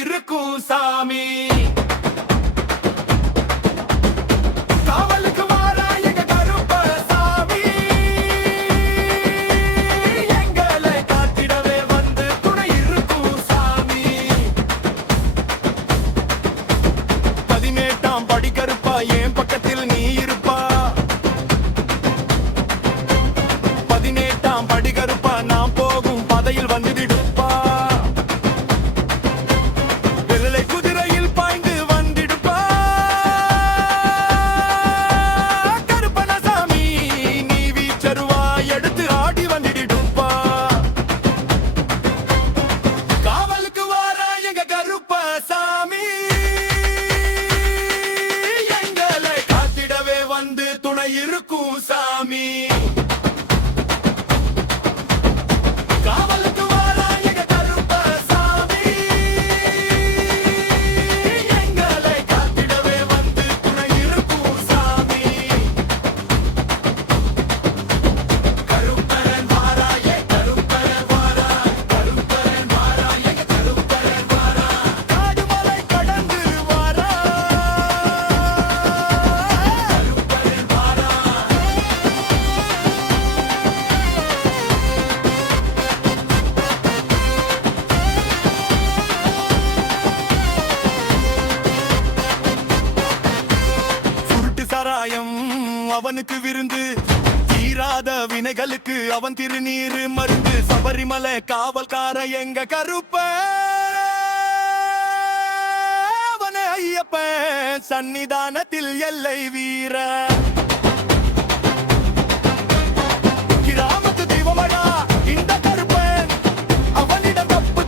இருக்கும் சாமி. என் பக்கத்தில் நீ இருப்பா, 18ஆம் படி கருப்பா, நாம் போகும் பாதையில் வந்துடுப்பா. வெள்ளை குதிரையில் பாய்ந்து வந்திடுப்பா. கருப்பணசாமி நீ வீச்சருவா எடுத்து ஆடி வந்திடுப்பா. காவலுக்கு வாரா எங்க கருப்பசாமி, வந்து துணை இருக்கும் சாமி. காவலுக்கு வாரா எங்க கருப்பசாமி, எங்களை காத்திடவே வந்து துணை இருக்கும் சாமி. கருப்பரன் வாரா எங்க கருப்பரன் வாரா, கருப்பரன் வாரா எங்க கருப்பரன் வாரா, காடுமலை கடந்து வாரா. அவனுக்கு விருந்து, தீராத வினைகளுக்கு அவன் திருநீரு மருந்து. சபரிமலை காவல்கார எங்க கருப்ப, அவன ஐயப்ப சன்னிதானத்தில் எல்லை வீர. கிராமத்து தெய்வமடா இந்த கருப்பன், அவனிடம் தப்பு